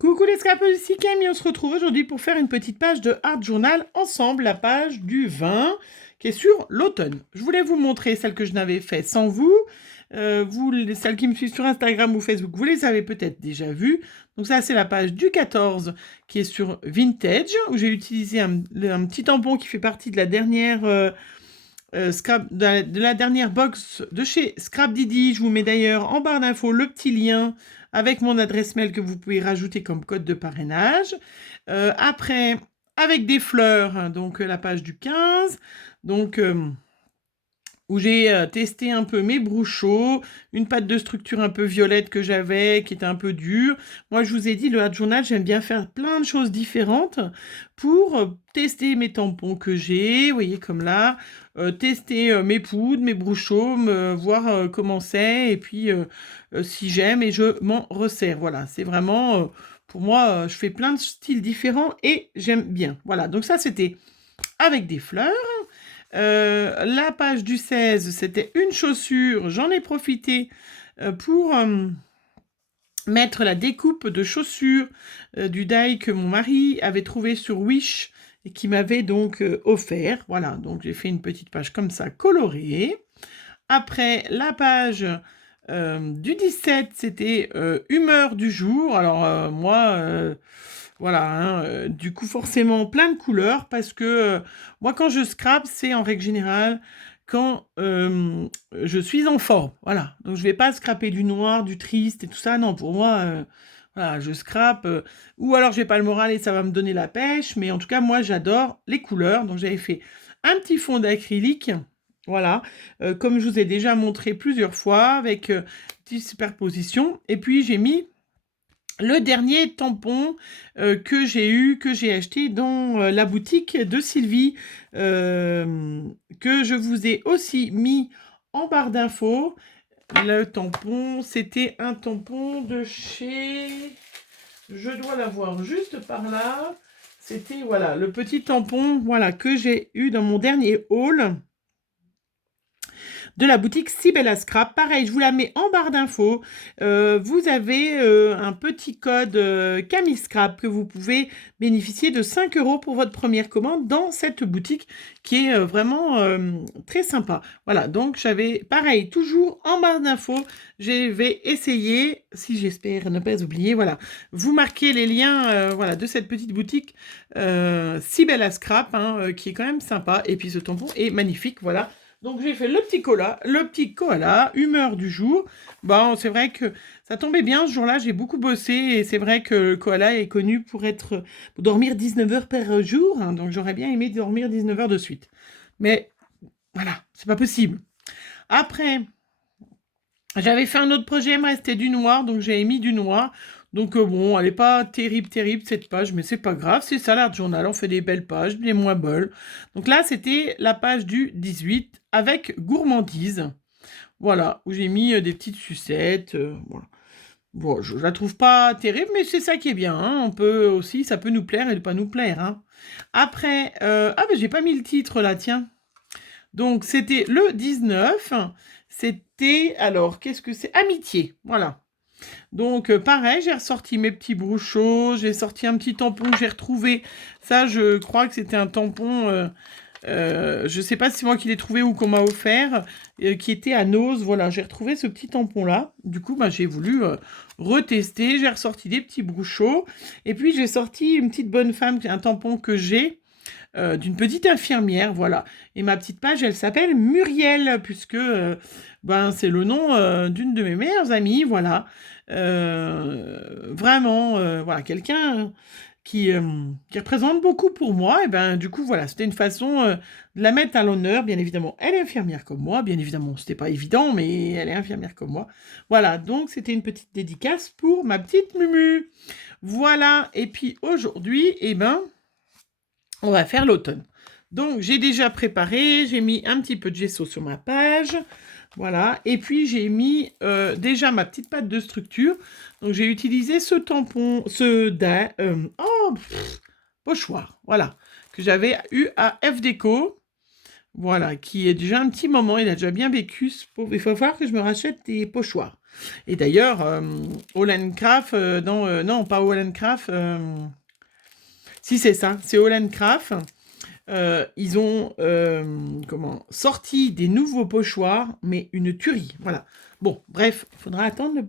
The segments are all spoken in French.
Coucou les scrapers, ici Camille, on se retrouve aujourd'hui pour faire une petite page de Art Journal ensemble, la page du 20 qui est sur l'automne. Je voulais vous montrer celle que je n'avais fait sans vous. Celles qui me suivent sur Instagram ou Facebook, vous les avez peut-être déjà vues. Donc ça, c'est la page du 14 qui est sur Vintage, où j'ai utilisé un petit tampon qui fait partie de la dernière... de la dernière box de chez Scrap Didi. Je vous mets d'ailleurs en barre d'infos le petit lien avec mon adresse mail que vous pouvez rajouter comme code de parrainage. Après, avec des fleurs, hein, donc la page du 15. Donc, où j'ai testé un peu mes brouchaux, une pâte de structure un peu violette que j'avais, qui était un peu dure. Moi, je vous ai dit, le Art Journal, j'aime bien faire plein de choses différentes pour tester mes tampons que j'ai, vous voyez, comme là, tester mes poudres, mes brouchaux, voir comment c'est, et puis si j'aime, et je m'en resserre. Voilà, c'est vraiment, pour moi, je fais plein de styles différents, et j'aime bien. Voilà, donc ça, c'était avec des fleurs. La page du 16, c'était une chaussure. J'en ai profité pour mettre la découpe de chaussures du die que mon mari avait trouvé sur Wish et qui m'avait donc offert. Voilà, donc j'ai fait une petite page comme ça, colorée. Après, la page du 17, c'était humeur du jour. Alors, moi... voilà, hein, du coup forcément plein de couleurs parce que moi quand je scrape, c'est en règle générale quand je suis en forme. Voilà, donc je vais pas scraper du noir, du triste et tout ça. Non, pour moi, voilà, je scrape ou alors j'ai pas le moral et ça va me donner la pêche. Mais en tout cas, moi j'adore les couleurs. Donc j'avais fait un petit fond d'acrylique. Voilà, comme je vous ai déjà montré plusieurs fois avec petite superposition. Et puis j'ai mis le dernier tampon que j'ai acheté dans la boutique de Sylvie, que je vous ai aussi mis en barre d'infos. Le tampon, c'était un tampon de chez... Je dois l'avoir juste par là. C'était, voilà, le petit tampon, voilà, que j'ai eu dans mon dernier haul de la boutique Sibella Scrap. Pareil, je vous la mets en barre d'infos. Vous avez un petit code Camille Scrap que vous pouvez bénéficier de 5 € pour votre première commande dans cette boutique qui est vraiment très sympa. Voilà, donc j'avais pareil, toujours en barre d'infos. Je vais essayer, si j'espère ne pas oublier, voilà, vous marquez les liens voilà, de cette petite boutique Sibella Scrap, hein, qui est quand même sympa. Et puis ce tampon est magnifique, voilà. Donc j'ai fait le petit koala, humeur du jour. Bon, c'est vrai que ça tombait bien ce jour-là, j'ai beaucoup bossé et c'est vrai que le koala est connu pour dormir 19 heures par jour, hein, donc j'aurais bien aimé dormir 19 heures de suite. Mais voilà, c'est pas possible. Après, j'avais fait un autre projet, il me restait du noir, donc j'ai mis du noir. Donc bon, elle n'est pas terrible cette page, mais c'est pas grave, c'est ça l'Art Journal, on fait des belles pages, des moins belles. Donc là, c'était la page du 18 avec gourmandise. Voilà, où j'ai mis des petites sucettes. Voilà. Bon, je la trouve pas terrible, mais c'est ça qui est bien, hein. On peut aussi, ça peut nous plaire et ne pas nous plaire, hein. Après, ah ben j'ai pas mis le titre là, tiens. Donc c'était le 19. C'était, alors, qu'est-ce que c'est? Amitié, voilà. Donc pareil, j'ai ressorti mes petits brouchaux, j'ai sorti un petit tampon que j'ai retrouvé. Ça, je crois que c'était un tampon, je ne sais pas si c'est moi qui l'ai trouvé ou qu'on m'a offert, qui était à Nose. Voilà, j'ai retrouvé ce petit tampon-là. Du coup, bah, j'ai voulu retester. J'ai ressorti des petits brouchaux. Et puis, j'ai sorti une petite bonne femme, un tampon que j'ai. D'une petite infirmière, voilà. Et ma petite page, elle s'appelle Muriel, puisque ben, c'est le nom d'une de mes meilleures amies, voilà. Vraiment, voilà, quelqu'un qui représente beaucoup pour moi. Et ben, du coup, voilà, c'était une façon de la mettre à l'honneur, bien évidemment. Elle est infirmière comme moi, bien évidemment, c'était pas évident, mais elle est infirmière comme moi. Voilà, donc c'était une petite dédicace pour ma petite Mumu. Voilà, et puis aujourd'hui, eh ben... on va faire l'automne. Donc, j'ai déjà préparé, j'ai mis un petit peu de gesso sur ma page. Voilà. Et puis, j'ai mis déjà ma petite pâte de structure. Donc, j'ai utilisé ce tampon, pochoir, voilà, que j'avais eu à F Déco. Voilà, qui est déjà un petit moment, il a déjà bien vécu. Il faut falloir que je me rachète des pochoirs. Et d'ailleurs, Holland Craft, non, pas Holland Craft, si c'est ça, c'est Holland Craft. Ils ont sorti des nouveaux pochoirs, mais une tuerie. Voilà. Bon, bref, il faudra attendre le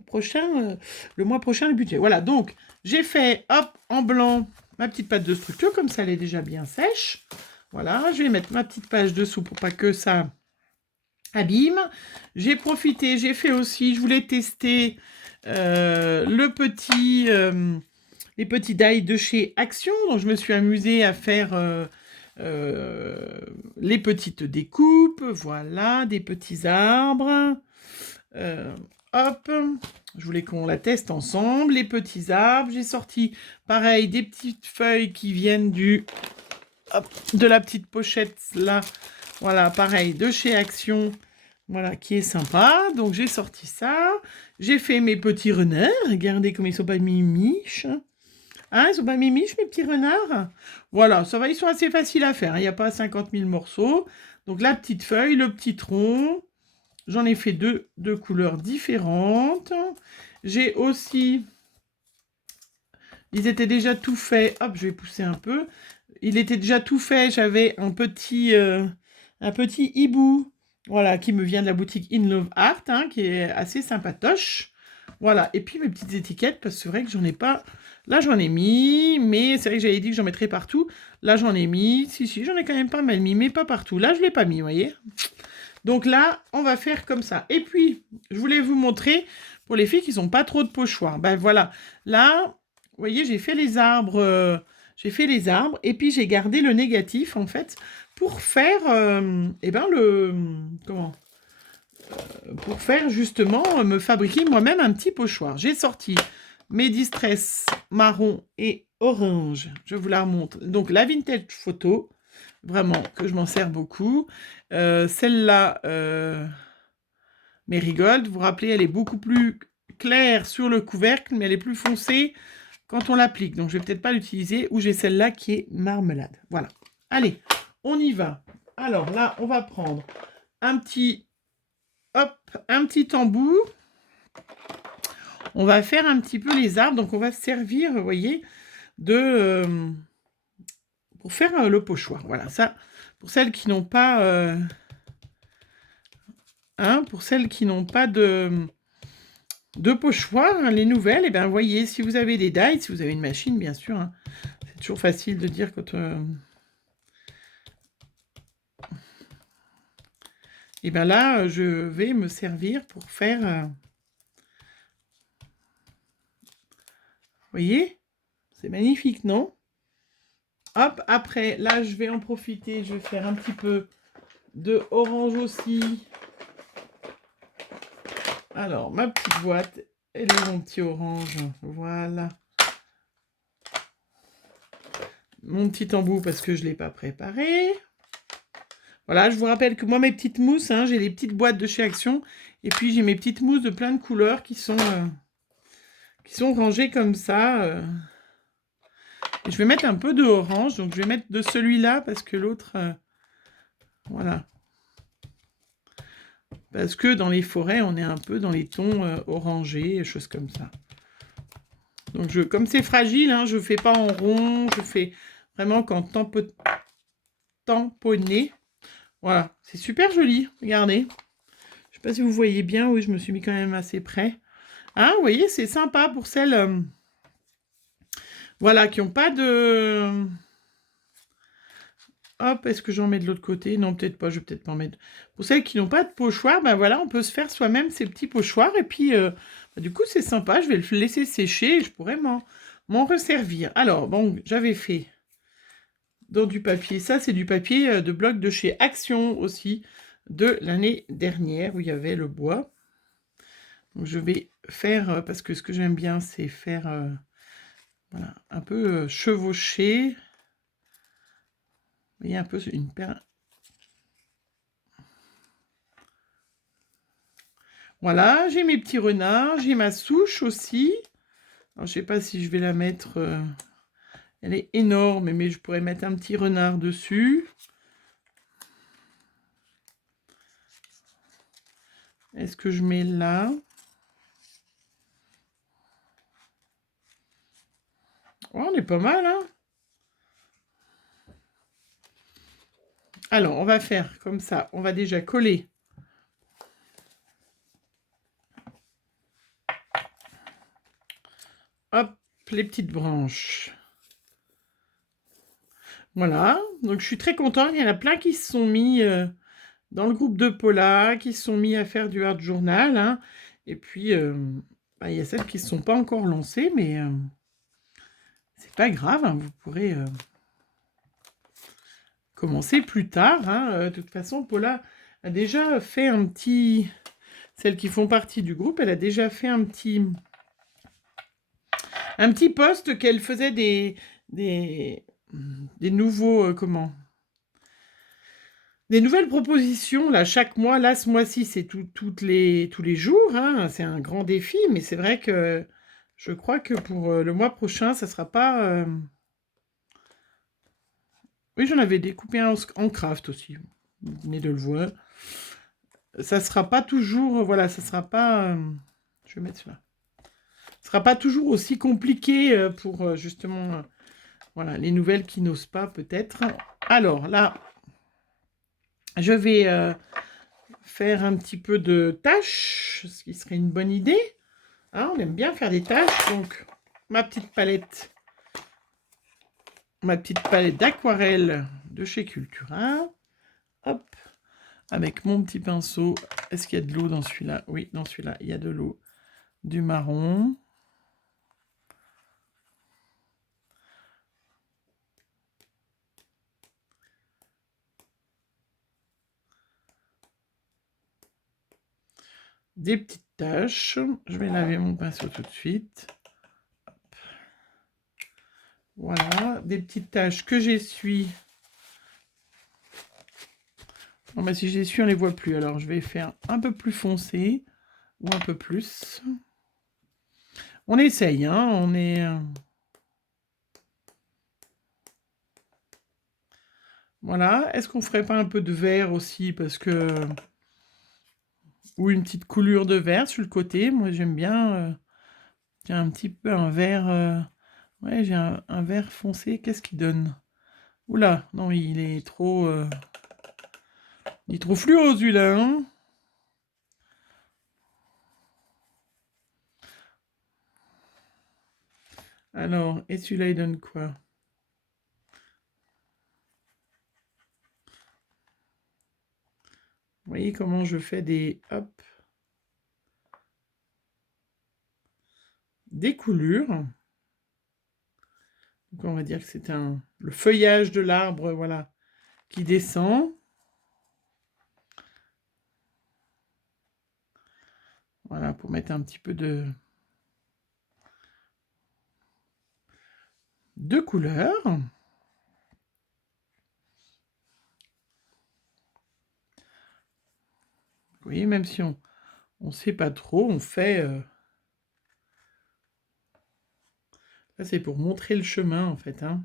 mois prochain le budget. Voilà, donc j'ai fait, hop, en blanc, ma petite pâte de structure, comme ça elle est déjà bien sèche. Voilà, je vais mettre ma petite page dessous pour pas que ça abîme. J'ai profité, j'ai fait aussi, je voulais tester les petits die de chez Action. Donc je me suis amusée à faire les petites découpes, voilà, des petits arbres. Hop, je voulais qu'on la teste ensemble, les petits arbres. J'ai sorti, pareil, des petites feuilles qui viennent de la petite pochette, là. Voilà, pareil, de chez Action, voilà, qui est sympa. Donc j'ai sorti ça. J'ai fait mes petits renards. Regardez comme ils sont pas mimiches. Hein, ils sont pas mimiches, mes petits renards. Voilà, ça va, ils sont assez faciles à faire. Il n'y a pas 50 000 morceaux. Donc la petite feuille, le petit tronc. J'en ai fait deux couleurs différentes. J'ai aussi... Ils étaient déjà tout faits. Hop, je vais pousser un peu. Il était déjà tout fait. J'avais un petit hibou, voilà, qui me vient de la boutique In Love Art, hein, qui est assez sympatoche. Voilà, et puis mes petites étiquettes, parce que c'est vrai que j'en ai pas... Là, j'en ai mis, mais c'est vrai que j'avais dit que j'en mettrais partout. Là, j'en ai mis. Si, j'en ai quand même pas mal mis, mais pas partout. Là, je ne l'ai pas mis, vous voyez. Donc là, on va faire comme ça. Et puis, je voulais vous montrer, pour les filles qui n'ont pas trop de pochoirs. Ben voilà, là, vous voyez, j'ai fait les arbres... et puis j'ai gardé le négatif, en fait, pour faire, pour faire justement, me fabriquer moi-même un petit pochoir. J'ai sorti mes distress marron et orange. Je vous la remontre. Donc la vintage photo, vraiment que je m'en sers beaucoup. Celle-là, Marigold, vous vous rappelez, elle est beaucoup plus claire sur le couvercle, mais elle est plus foncée quand on l'applique. Donc je vais peut-être pas l'utiliser. Ou j'ai celle-là qui est marmelade. Voilà. Allez, on y va. Alors là, on va prendre un petit embout. On va faire un petit peu les arbres. Donc on va se servir, vous voyez, pour faire le pochoir. Voilà, ça, pour celles qui n'ont pas... pour celles qui n'ont pas de pochoir, hein, les nouvelles, et bien, voyez, si vous avez des die, si vous avez une machine, bien sûr, hein, c'est toujours facile de dire quand... Et bien là, je vais me servir pour faire... Vous voyez? C'est magnifique, non? Hop, après, là, je vais en profiter. Je vais faire un petit peu de orange aussi. Alors, ma petite boîte. Elle est mon petit orange. Voilà. Mon petit embout parce que je ne l'ai pas préparé. Voilà, je vous rappelle que moi, mes petites mousses, hein, j'ai les petites boîtes de chez Action. Et puis, j'ai mes petites mousses de plein de couleurs qui sont rangées comme ça. Et je vais mettre un peu de orange. Donc, je vais mettre de celui-là parce que l'autre... voilà. Parce que dans les forêts, on est un peu dans les tons orangés, choses comme ça. Donc, comme c'est fragile, hein, je ne fais pas en rond. Je fais vraiment qu'en tamponné. Voilà, c'est super joli. Regardez. Je ne sais pas si vous voyez bien. Oui, je me suis mis quand même assez près. Hein, vous voyez, c'est sympa pour celles... voilà, qui n'ont pas de... Hop, est-ce que j'en mets de l'autre côté? Non, peut-être pas, je vais peut-être pas en mettre. Pour celles qui n'ont pas de pochoir, ben voilà, on peut se faire soi-même ces petits pochoirs. Et puis, du coup, c'est sympa. Je vais le laisser sécher et je pourrais m'en resservir. Alors, bon, j'avais fait dans du papier. Ça, c'est du papier de bloc de chez Action aussi, de l'année dernière, où il y avait le bois. Donc, je vais faire, parce que ce que j'aime bien, c'est faire, voilà, un peu chevaucher. Vous voyez, un peu une paire. Voilà, j'ai mes petits renards, j'ai ma souche aussi. Alors, je sais pas si je vais la mettre... elle est énorme, mais je pourrais mettre un petit renard dessus. Est-ce que je mets là? Oh, on est pas mal, hein? Alors, on va faire comme ça. On va déjà coller. Hop, les petites branches. Voilà. Donc, je suis très contente. Il y en a plein qui se sont mis dans le groupe de Paula, qui se sont mis à faire du art journal, hein. Et puis, bah, il y a celles qui ne se sont pas encore lancées, mais c'est pas grave, hein, vous pourrez commencer plus tard, hein. De toute façon, Paula a déjà fait un petit... Celles qui font partie du groupe, elle a déjà fait un petit post qu'elle faisait des nouveaux... comment? Des nouvelles propositions, là, chaque mois. Là, ce mois-ci, c'est tous les jours, hein. C'est un grand défi, mais c'est vrai que je crois que pour le mois prochain, ça sera pas... Oui, j'en avais découpé un en craft aussi. Vous venez de le voir. Ça sera pas toujours... Voilà, ça sera pas... je vais mettre cela. Ce sera pas toujours aussi compliqué pour justement... voilà, les nouvelles qui n'osent pas, peut-être. Alors, là, je vais... faire un petit peu de tâches, ce qui serait une bonne idée. Hein, on aime bien faire des tâches, donc ma petite palette d'aquarelle de chez Cultura. Hop, avec mon petit pinceau. Est-ce qu'il y a de l'eau dans celui-là? Oui, dans celui-là, il y a de l'eau. Du marron. Des petites taches. Je vais laver mon pinceau tout de suite. Hop. Voilà, des petites taches que j'essuie. Bon, bah, si j'essuie, on les voit plus. Alors, je vais faire un peu plus foncé ou un peu plus. On essaye, hein, on est... Voilà. Est-ce qu'on ferait pas un peu de vert aussi, parce que... Ou une petite coulure de vert sur le côté. Moi, j'aime bien... J'ai un petit peu un vert... Ouais, j'ai un vert foncé. Qu'est-ce qu'il donne? Oula, non, il est trop... Il est trop fluo, celui-là, hein. Alors, et celui-là, il donne quoi? Vous voyez comment je fais des... Hop. Des coulures. Donc, on va dire que c'est le feuillage de l'arbre, voilà, qui descend. Voilà, pour mettre un petit peu de couleurs. Vous voyez, même si on ne sait pas trop, on fait... Là, c'est pour montrer le chemin, en fait, hein.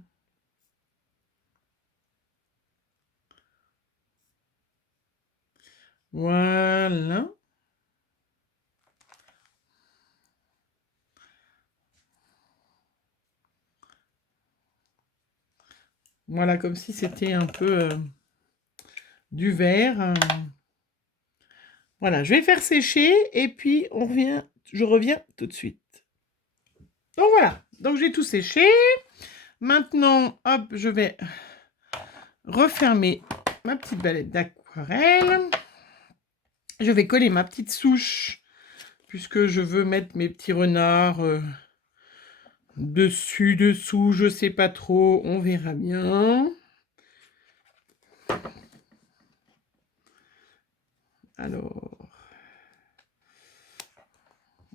Voilà. Voilà, comme si c'était un peu du vert. Voilà, je vais faire sécher et puis je reviens tout de suite. Donc voilà, donc j'ai tout séché. Maintenant, hop, je vais refermer ma petite palette d'aquarelle. Je vais coller ma petite souche, puisque je veux mettre mes petits renards dessus, dessous, je sais pas trop, on verra bien. Alors,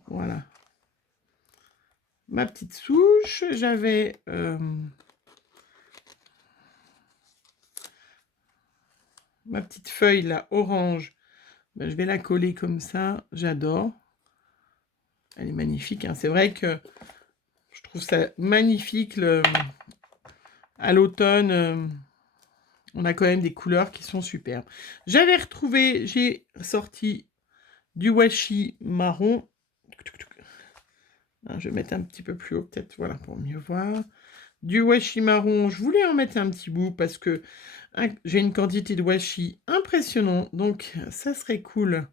voilà. Ma petite souche, j'avais... ma petite feuille là, orange. Ben, je vais la coller comme ça, j'adore. Elle est magnifique, hein. C'est vrai que je trouve ça magnifique à l'automne. On a quand même des couleurs qui sont superbes. J'ai sorti du washi marron. Hein, je vais mettre un petit peu plus haut peut-être, voilà, pour mieux voir. Du washi marron, je voulais en mettre un petit bout parce que j'ai une quantité de washi impressionnante, donc ça serait cool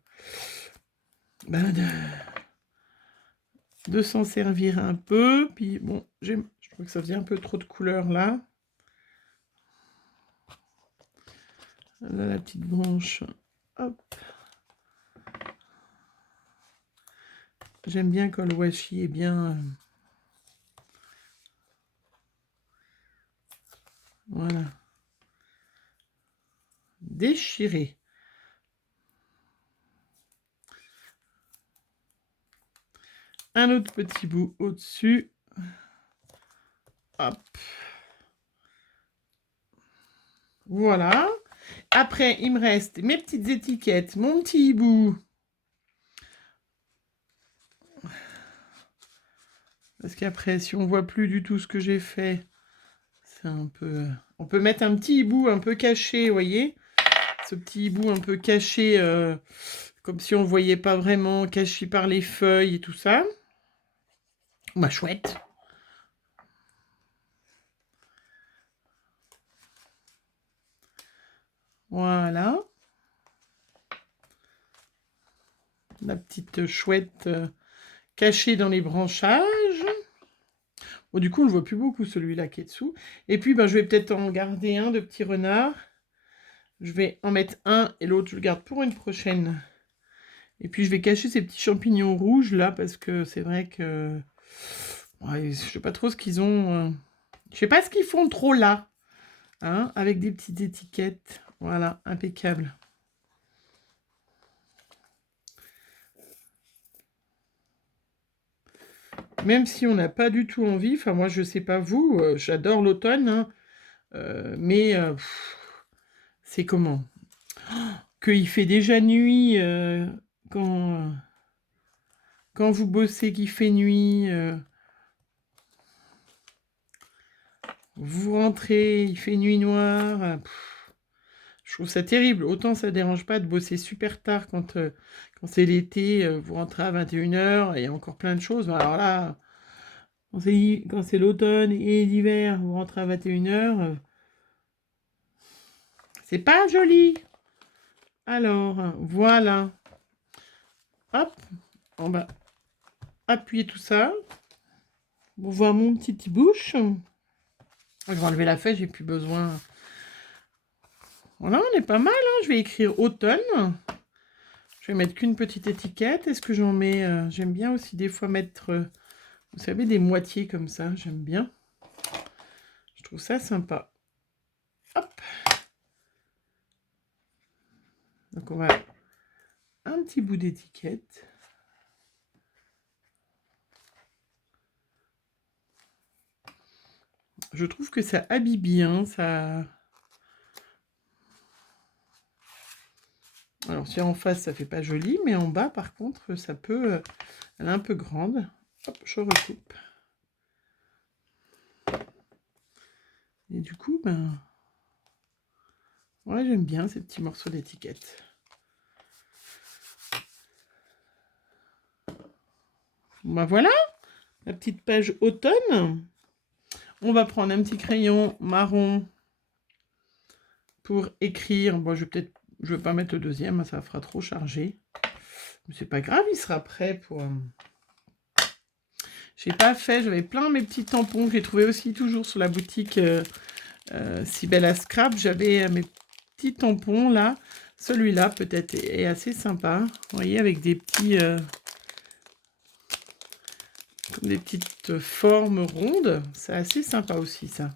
de s'en servir un peu. Puis bon, je trouve que ça faisait un peu trop de couleurs là. Là, la petite branche, hop. J'aime bien quand le washi est bien... voilà. Déchiré. Un autre petit bout au-dessus. Hop. Voilà. Après, il me reste mes petites étiquettes, mon petit hibou. Parce qu'après, si on voit plus du tout ce que j'ai fait, c'est un peu... On peut mettre un petit hibou un peu caché, vous voyez? Ce petit hibou un peu caché, comme si on ne le voyait pas vraiment, caché par les feuilles et tout ça. Bah, chouette. Voilà. La petite chouette cachée dans les branchages. Bon, du coup, on ne le voit plus beaucoup, celui-là qui est dessous. Et puis, ben, je vais peut-être en garder un de petit renard. Je vais en mettre un et l'autre, je le garde pour une prochaine. Et puis, je vais cacher ces petits champignons rouges, là, parce que c'est vrai que... ouais, je sais pas trop ce qu'ils ont... Je sais pas ce qu'ils font trop là. Hein, avec des petites étiquettes. Voilà, impeccable. Même si on n'a pas du tout envie, enfin moi je sais pas vous, j'adore l'automne, hein, mais c'est comment? Qu'il fait déjà nuit quand vous bossez, qu'il fait nuit, vous rentrez, il fait nuit noire. Je trouve ça terrible. Autant ça dérange pas de bosser super tard quand c'est l'été, vous rentrez à 21h et encore plein de choses. Alors là, quand c'est l'automne et l'hiver, vous rentrez à 21h, c'est pas joli. Alors, voilà. Hop, on va appuyer tout ça. Pour voir mon petit bouche. Je vais enlever la feuille, j'ai plus besoin. Voilà, on est pas mal, hein. Je vais écrire automne. Je vais mettre qu'une petite étiquette. Est-ce que j'en mets... j'aime bien aussi des fois mettre, vous savez, des moitiés comme ça. J'aime bien. Je trouve ça sympa. Hop. Donc on va... un petit bout d'étiquette. Je trouve que ça habille bien, ça... Alors, si en face, ça fait pas joli, mais en bas, par contre, ça peut... elle est un peu grande. Hop, je recoupe. Et du coup, ben... ouais, j'aime bien ces petits morceaux d'étiquette. Ben voilà, la petite page automne. On va prendre un petit crayon marron pour écrire. Bon, je vais pas mettre le deuxième, ça fera trop chargé. Mais c'est pas grave, il sera prêt pour... J'ai pas fait, j'avais plein mes petits tampons que j'ai trouvé aussi toujours sur la boutique Sibella Scrap. J'avais mes petits tampons là. Celui-là peut-être est assez sympa. Vous voyez, avec des petits... comme des petites formes rondes. C'est assez sympa aussi ça.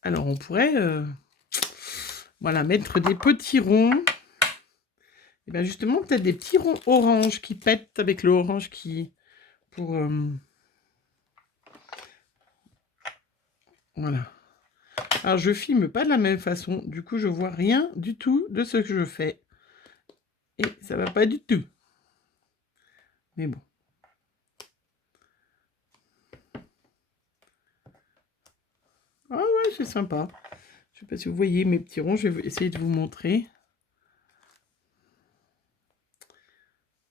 Alors on pourrait voilà, mettre des petits ronds. Et bien justement peut-être des petits ronds orange qui pètent avec le orange qui... pour... voilà. Alors je filme pas de la même façon. Du coup je vois rien du tout de ce que je fais. Et ça va pas du tout. Mais bon. Ah ouais, c'est sympa. Je sais pas si vous voyez mes petits ronds. Je vais essayer de vous montrer.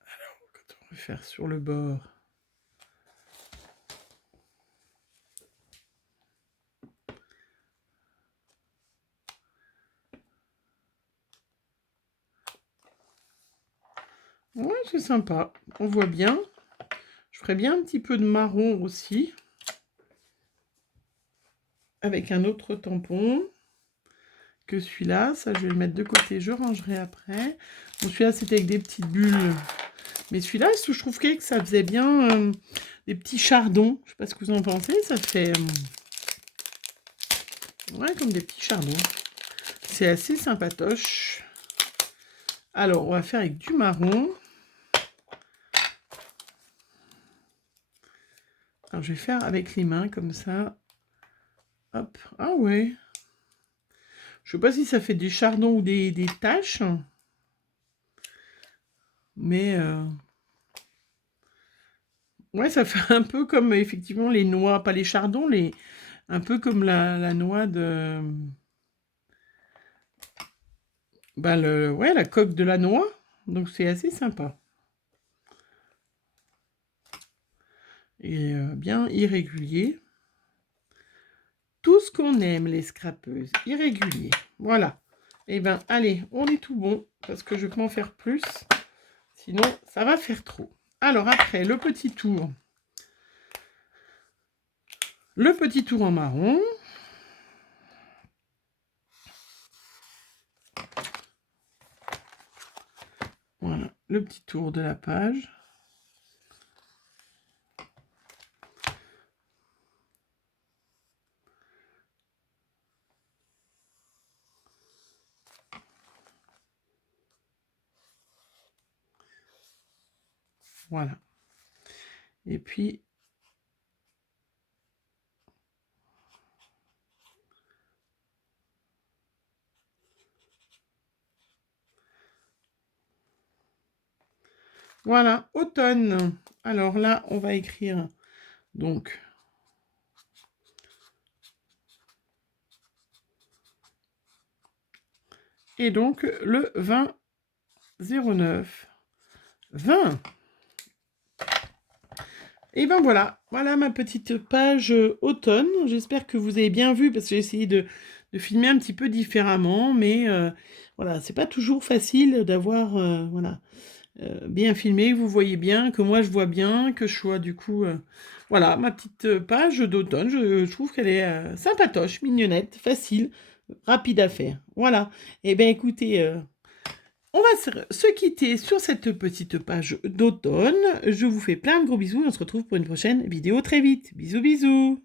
Alors, quand on faire sur le bord. Ouais, c'est sympa. On voit bien. Je ferais bien un petit peu de marron aussi. Avec un autre tampon que celui-là. Ça, je vais le mettre de côté. Je rangerai après. Bon, celui-là, c'était avec des petites bulles. Mais celui-là, je trouve que ça faisait bien des petits chardons. Je sais pas ce que vous en pensez. Ça fait... ouais, comme des petits chardons. C'est assez sympatoche. Alors, on va faire avec du marron. Alors, je vais faire avec les mains, comme ça. Hop. Ah ouais. Je sais pas si ça fait des chardons ou des taches. Mais... ouais, ça fait un peu comme, effectivement, les noix. Pas les chardons, un peu comme la noix de... bah, ouais, la coque de la noix. Donc, c'est assez sympa. Et bien irrégulier. Tout ce qu'on aime, les scrapeuses. Irrégulier. Voilà. Et ben, allez, on est tout bon. Parce que je peux en faire plus. Sinon, ça va faire trop. Alors, après, le petit tour. Le petit tour en marron. Voilà, le petit tour de la page. Voilà. Et puis, voilà, automne. Alors là, on va écrire, donc, et donc, le 20/09. 20. Et ben voilà, voilà ma petite page automne. J'espère que vous avez bien vu, parce que j'ai essayé de filmer un petit peu différemment, mais voilà, c'est pas toujours facile d'avoir, voilà, bien filmé, que vous voyez bien, que moi je vois bien, que je sois du coup... voilà, ma petite page d'automne, je trouve qu'elle est sympatoche, mignonnette, facile, rapide à faire. Voilà, et bien écoutez, on va se quitter sur cette petite page d'automne. Je vous fais plein de gros bisous et on se retrouve pour une prochaine vidéo très vite. Bisous bisous.